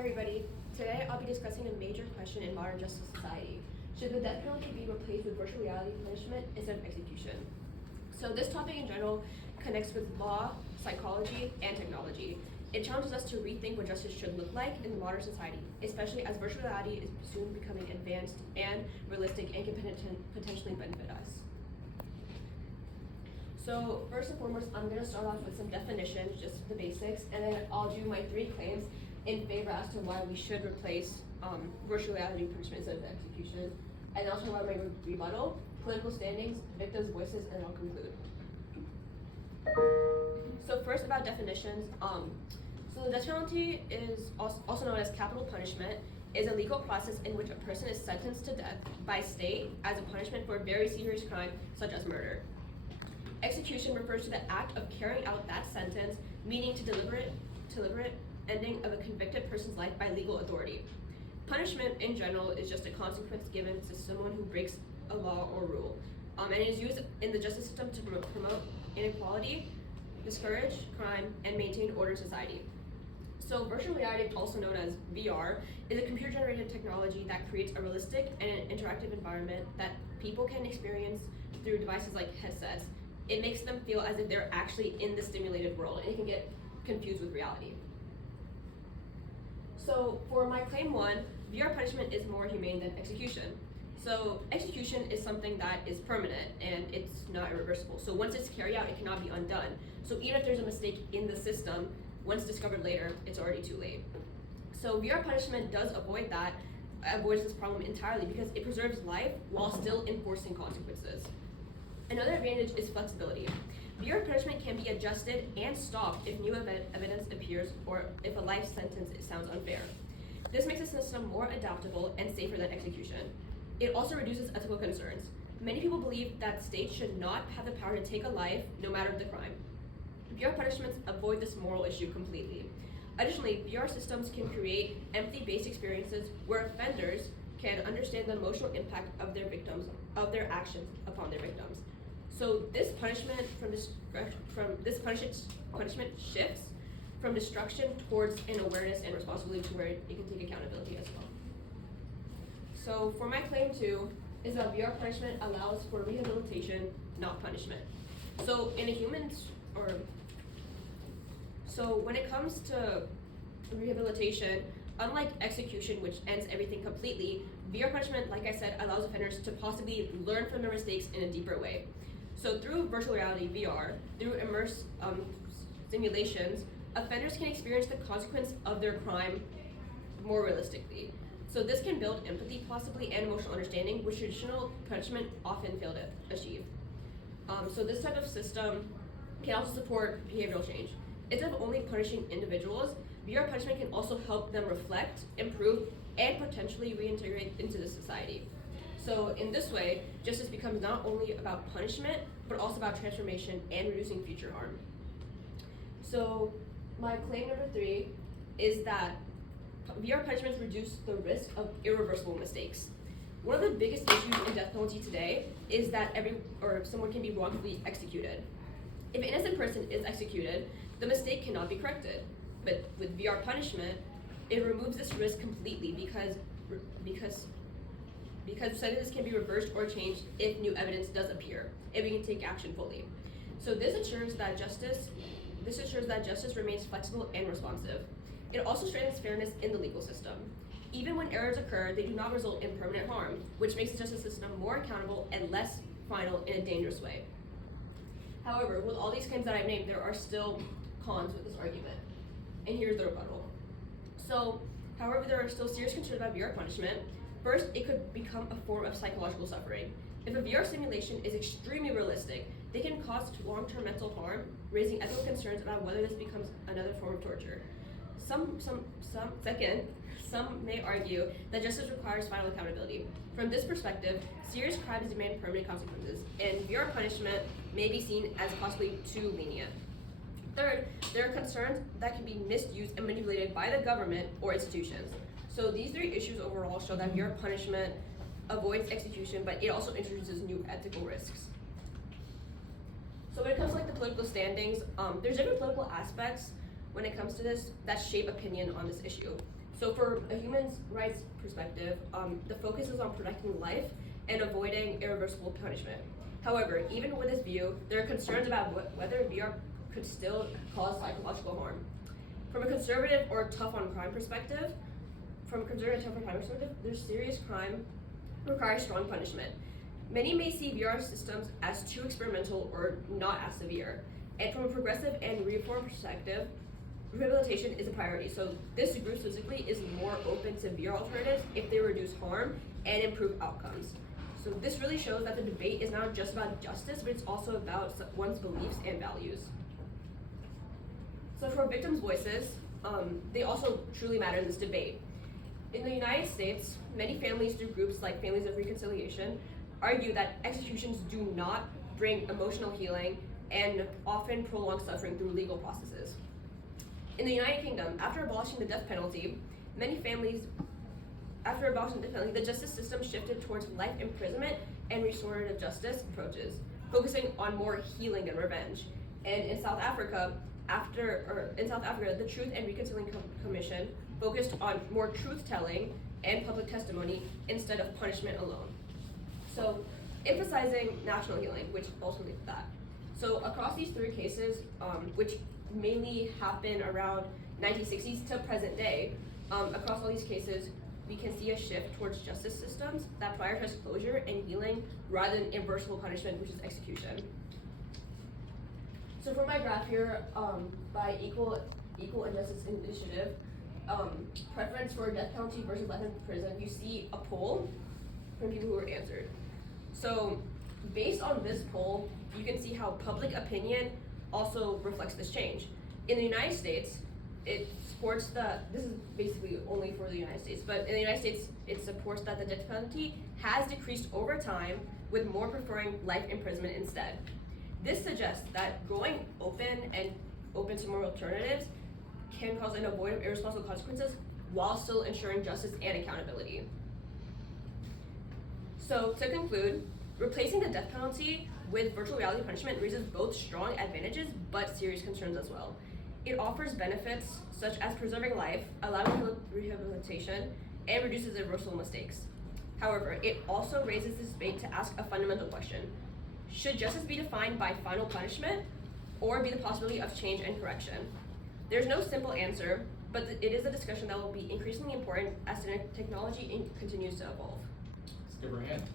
everybody. Today I'll be discussing a major question in modern justice society. Should the death penalty be replaced with virtual reality punishment instead of execution? So this topic in general connects with law, psychology, and technology. It challenges us to rethink what justice should look like in the modern society, especially as virtual reality is soon becoming advanced and realistic and can potentially benefit us. So first and foremost, I'm going to start off with some definitions, just the basics, and then I'll do my 3 claims in favor as to why we should replace virtual reality punishment instead of execution. And I'll talk about my rebuttal, political standings, victims' voices, and I'll conclude. So first about definitions. So the death penalty is also known as capital punishment, is a legal process in which a person is sentenced to death by state as a punishment for a very serious crime such as murder. Execution refers to the act of carrying out that sentence, meaning to deliberate ending of a convicted person's life by legal authority. Punishment in general is just a consequence given to someone who breaks a law or rule, and it is used in the justice system to promote inequality, discourage crime, and maintain order in society. So virtual reality, also known as VR, is a computer-generated technology that creates a realistic and an interactive environment that people can experience through devices like headsets. It makes them feel as if they're actually in the stimulated world, and it can get confused with reality. So for my claim 1, VR punishment is more humane than execution. So execution is something that is permanent and it's not irreversible. So once it's carried out, it cannot be undone. So even if there's a mistake in the system, once discovered later, it's already too late. So VR punishment does avoids this problem entirely because it preserves life while still enforcing consequences. Another advantage is flexibility. VR punishment can be adjusted and stopped if new evidence appears or if a life sentence sounds unfair. This makes the system more adaptable and safer than execution. It also reduces ethical concerns. Many people believe that states should not have the power to take a life, no matter the crime. VR punishments avoid this moral issue completely. Additionally, VR systems can create empathy-based experiences where offenders can understand the emotional impact of their actions upon their victims. So this punishment punishment shifts from destruction towards an awareness and responsibility to where it can take accountability as well. So for my claim 2 is that VR punishment allows for rehabilitation, not punishment. So when it comes to rehabilitation, unlike execution, which ends everything completely, VR punishment, like I said, allows offenders to possibly learn from their mistakes in a deeper way. So through virtual reality, VR, through immersive simulations, offenders can experience the consequence of their crime more realistically. So this can build empathy possibly and emotional understanding, which traditional punishment often fail to achieve. So this type of system can also support behavioral change. Instead of only punishing individuals, VR punishment can also help them reflect, improve, and potentially reintegrate into the society. So in this way, justice becomes not only about punishment, but also about transformation and reducing future harm. So my claim number 3 is that VR punishments reduce the risk of irreversible mistakes. One of the biggest issues in death penalty today is that someone can be wrongfully executed. If an innocent person is executed, the mistake cannot be corrected. But with VR punishment, it removes this risk completely because sentences can be reversed or changed if new evidence does appear, and we can take action fully. So this ensures that justice remains flexible and responsive. It also strengthens fairness in the legal system. Even when errors occur, they do not result in permanent harm, which makes the justice system more accountable and less final in a dangerous way. However, with all these claims that I've named, there are still cons with this argument. And here's the rebuttal. So, however, there are still serious concerns about VR punishment. First, it could become a form of psychological suffering. If a VR simulation is extremely realistic, they can cause long-term mental harm, raising ethical concerns about whether this becomes another form of torture. Some may argue that justice requires final accountability. From this perspective, serious crimes demand permanent consequences, and VR punishment may be seen as possibly too lenient. Third, there are concerns that can be misused and manipulated by the government or institutions. So these 3 issues overall show that VR punishment avoids execution, but it also introduces new ethical risks. So when it comes to the political standings, there's different political aspects when it comes to this that shape opinion on this issue. So for a human rights perspective, the focus is on protecting life and avoiding irreversible punishment. However, even with this view, there are concerns about whether VR could still cause psychological harm. From a conservative or tough on crime perspective, there's serious crime requires strong punishment. Many may see VR systems as too experimental or not as severe. And from a progressive and reform perspective, rehabilitation is a priority. So this group specifically is more open to VR alternatives if they reduce harm and improve outcomes. So this really shows that the debate is not just about justice, but it's also about one's beliefs and values. So for victims' voices, they also truly matter in this debate. In the United States, many families through groups like Families of Reconciliation argue that executions do not bring emotional healing and often prolong suffering through legal processes. In the United Kingdom, after abolishing the death penalty, the justice system shifted towards life imprisonment and restorative justice approaches, focusing on more healing than revenge. And in South Africa, the Truth and Reconciliation Commission focused on more truth-telling and public testimony instead of punishment alone. So, emphasizing national healing, which also leads to that. So, across these three cases, which mainly happen around 1960s to present day, across all these cases, we can see a shift towards justice systems that prioritize closure and healing rather than irreversible punishment, which is execution. So for my graph here, by Equal Injustice Initiative, preference for death penalty versus life in prison, you see a poll from people who were answered. So based on this poll, you can see how public opinion also reflects this change. In the United States, it supports this is basically only for the United States, but in the United States, it supports that the death penalty has decreased over time, with more preferring life imprisonment instead. This suggests that growing open to more alternatives can cause an avoid of irresponsible consequences while still ensuring justice and accountability. So to conclude, replacing the death penalty with virtual reality punishment raises both strong advantages but serious concerns as well. It offers benefits such as preserving life, allowing rehabilitation, and reduces irreversible mistakes. However, it also raises this debate to ask a fundamental question. Should justice be defined by final punishment or be the possibility of change and correction? There's no simple answer, but it is a discussion that will be increasingly important as technology continues to evolve. Let's give her a hand.